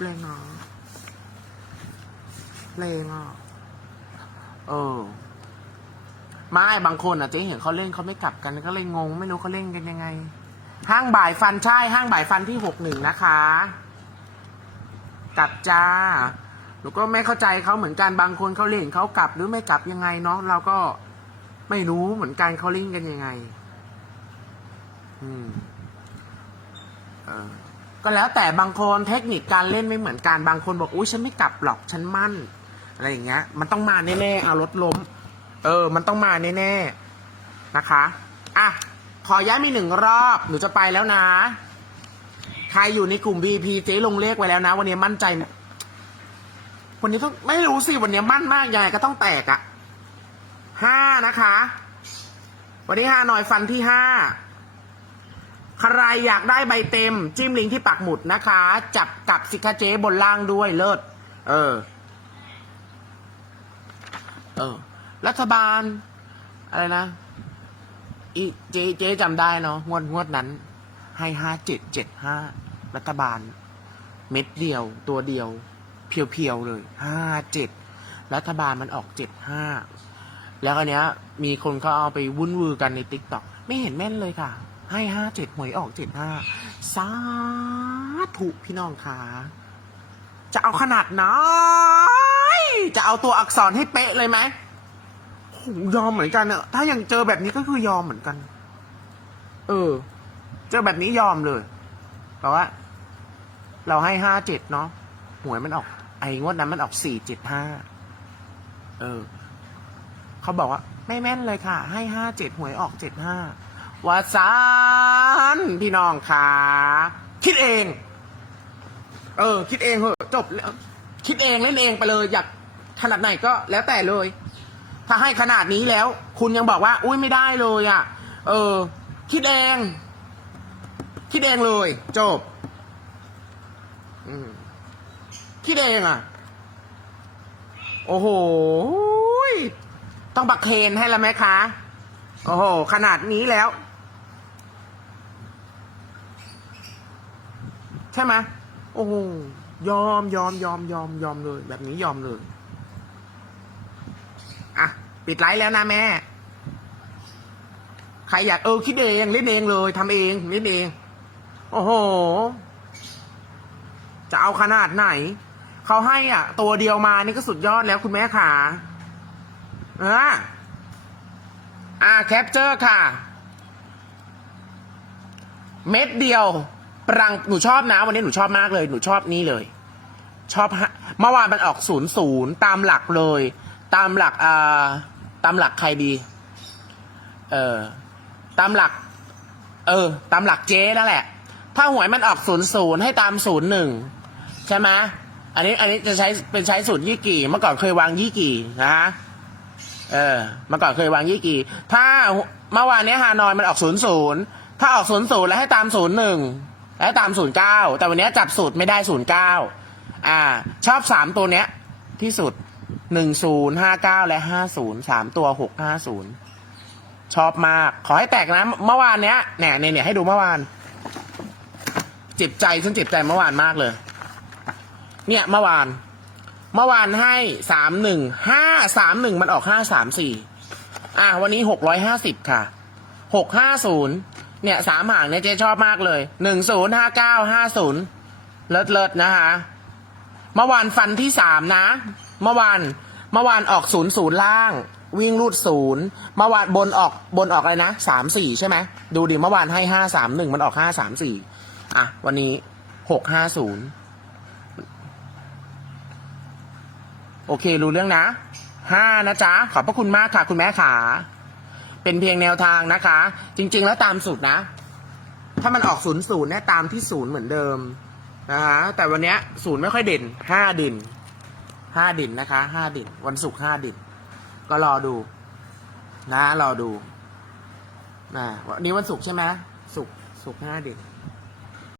แรงอะแรงอะ เออ ไม่บางคนอะเจ๊เห็นเขาเล่นเขาไม่กลับกันก็เลยงง ไม่รู้เขาเล่นกันยังไง ห้างบ่ายฟันใช่ ห้างบ่ายฟันที่หกหนึ่งนะคะ กลับจ้าหนูก็ไม่เข้าใจเขาเหมือนกันบางคนเขาเล่นเขากลับหรือไม่กลับยังไงเนาะเราก็ไม่รู้เหมือนกันเขาเล่นกันยังไง อืม เออ ก็แล้วแต่บางคนเทคนิคการเล่นไม่เหมือนกันบางคนบอกอุ้ยฉันไม่กลับหรอกฉันมั่นอะไรอย่างเงี้ย มันต้องมาแน่ๆเอารถล้ม เออ มันต้องมาแน่ๆนะคะอะขอย้ายมีหนึ่งรอบหนูจะไปแล้วนะ ใครอยู่ในกลุ่ม VP เจ๊ลงเลขไว้แล้วนะ วันนี้มั่นใจ วันนี้ต้องไม่รู้สิวันนี้มั่นมากยังไงก็ต้องแตกอะห้านะคะ วันนี้ห้าหน่อยฟันที่ห้า ใครอยากได้ใบเต็ม จิ้มลิงก์ที่ปักหมุดนะคะ จับกับสิคะเจ๊บนล่างด้วยเลิศเออ เออ รัฐบาล อะไรนะอีเจ๊เจ๊จำได้เนาะงวดงวดนั้น ให้ห้าเจ็ดเจ็ดห้ารัฐบาล เม็ดเดียว ตัวเดียว เพียวๆเลยห้าเจ็ดรัฐบาลมันออกเจ็ดห้าแล้วอันเนี้ย มีคนเขาเอาไปวุ่นวือกันในติ๊กต็อกไม่เห็นแม่นเลยค่ะ ให้ห้าเจ็ดหวยออกเจ็ดห้าสาธุพี่น้องค่ะ จะเอาขนาดไหนจะเอาตัวอักษรให้เป๊ะเลยไหมยอมเหมือนกันเนอะถ้ายังเจอแบบนี้ก็คือยอมเหมือนกัน เออ เจอแบบนี้ยอมเลยแต่ว่า เราให้ห้าเจ็ดเนาะหวยมันออก ไอ้งวดนั้นมันออกสี่เจ็ดห้าเออ เขาบอกว่า ไม่แม่นเลยค่ะ ให้ห้าเจ็ดหวยออกเจ็ดห้า วาซานพี่น้องค่ะคิดเอง เออ คิดเองเหอะจบแล้วคิดเองเล่นเองไปเลย อยากขนาดไหนก็แล้วแต่เลย ถ้าให้ขนาดนี้แล้ว คุณยังบอกว่า อุ้ยไม่ได้เลยอะ่ะ เออ คิดเอง คิดเองเลย จบคิดเองอะ โอ้โหต้องบักเคนให้แล้วไหมคะ โอ้โห ขนาดนี้แล้ว ใช่ไหมโอ้โหยอมยอมยอมยอมยอมเลย แบบนี้ยอมเลยอะปิดไลฟ์แล้วนะแม่ ใครอยากเออคิดเองเล่นเองเลยทำเองเล่นเอง โอ้โห จะเอาขนาดไหน เขาให้อะ ตัวเดียวมานี่ก็สุดยอดแล้วคุณแม่ขาอ่าอ่าแคปเจอร์ค่ะ เม็ดเดียว ปรังหนูชอบนะ วันนี้หนูชอบมากเลย หนูชอบนี่เลย ชอบฮะเมื่อวานมันออกศูนย์ศูนย์ตามหลักเลย ตามหลักอ่าตามหลักใครดี เออตามหลัก เออ ตามหลักเจ๊นั่นแหละ ถ้าหวยมันออกศูนย์ศูนย์ให้ตามศูนย์หนึ่งใช่ไหมอันนี้อันนี้จะใช้เป็นใช้ศูนย์ยี่กี่ เมื่อก่อนเคยวางยี่กี่นะฮะเออ เมื่อก่อนเคยวางยี่กี่ ถ้าเมื่อวานเนี้ยฮานอยมันออกศูนย์ศูนย์ถ้าออกศูนย์ศูนย์แล้วให้ตามศูนย์หนึ่ง แล้วตามศูนย์เก้าแต่วันนี้จับสูตรไม่ได้ศูนย์เก้าอ่า ชอบสามตัวเนี้ย ที่สุดหนึ่งศูนย์ห้าเก้าและห้าศูนย์สามตัวหกห้าศูนย์ชอบมาก ขอให้แตกนะ เมื่อวานเนี้ยเนี่ยเนี่ยให้ดูเมื่อวานจิบใจฉันจิบใจเมื่อวานมากเลย เนี่ยเมื่อวาน เมื่อวานให้สามหนึ่งห้าสามหนึ่งมันออกห้าสามสี่อะวันนี้หกร้อยห้าสิบค่ะหกห้าศูนย์ เนี่ยสามหางเนี่ยเจ๊ชอบมากเลยหนึ่งศูนย์ห้าเก้าห้าศูนย์เลิศเลิศนะคะเมื่อวานฟันที่สามนะ เมื่อวานเมื่อวานออกศูนย์ศูนย์ล่าง วิ่งรูดศูนย์เมื่อวานบนออกบนออกอะไรนะสามสี่ใช่ไหมดูดิเมื่อวานให้ห้าสามหนึ่งมันออกห้าสามสี่อะ วันนี้หกห้าศูนย์โอเค รู้เรื่องนะห้านะจ๊ะ ขอบพระคุณมากค่ะ คุณแม่ขา เป็นเพียงแนวทางนะคะ จริง ๆ แล้วตามสูตรนะ ถ้ามันออกศูนย์ศูนย์เนี่ยตามที่ศูนย์เหมือนเดิมนะคะแต่วันเนี้ยศูนย์ไม่ค่อยเด่นห้าด่นห้าด่นนะคะห้าด่นวันศุกร์ห้าด่นก็รอดู นะรอดูนะวันนี้วันศุกร์ใช่ไหมศุกร์ศุกร์ห้าด่น